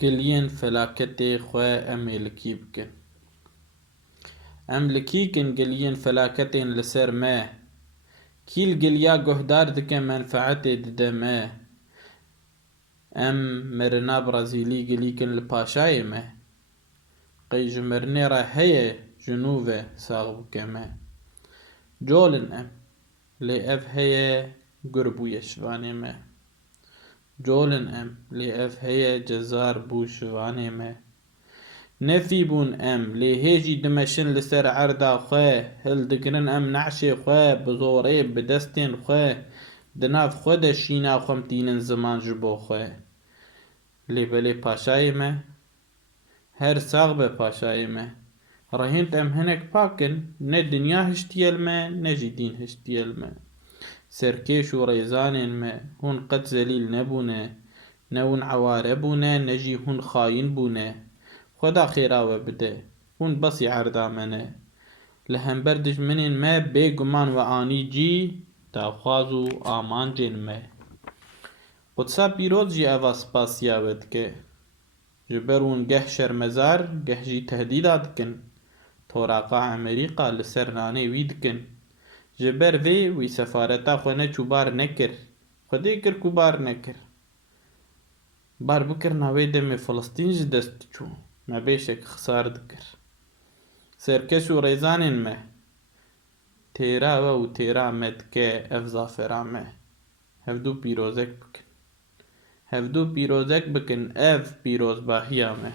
گلیên felaketê xwe em ê li kî bikin? Em li kî kin giliyên felaketên li ser me? Kîl giliya guhdar dike menfeetê dide me? Em mirina Brazîlî gilîkin li paşayê me? Qey ji mirinê re heye ji nû ve sax bike me? Colin em, lê ev heye gur bûye şivanê me. Colin em, lê ev heye cezar bû şivanê me. Nefî bûn em, lê hêjî dimeşin li ser erda xwe. Hildigirin em neşê xwe, bi zorê bi destên xwe. Di nav xwe de şîna xwemtînin ziman ji bo xwe. Lêbelê paşayê me? Her sax be paşayê me. Rehînt em hinek pakin, ne dinya hiştiyel me, ne jî dîn hiştiyel me. Serkêş û rêzanên me, hûn qet zelîl nebûne. Ne hûn eware bûne, ne jî hûn xayîn bûne. Xweda xêra we bide, hûn besî erda me ne. Li hember dijminên me bêguman ve anî cî, daxwaz û amancên me. Qudsa pîroz jî eva spasiya we dike. Ji ber hûn geh şermezar, geh jî tehdîda dikin. Toraqa Amerîqa li ser nanê wî dikin. Ji ber vê wî sefareta xwe neçû bar nekir. Xwedê kir ku bar nekir. Barbikirina wê demê Filistîn ji dest diçû, me bêşek xisar dikir. Serkeş û rêzanên me, têra we û têra me dike ev zafera me. Hevdû pîrozek bikin. Hevdû pîrozek bikin ev pîrozbahiya me.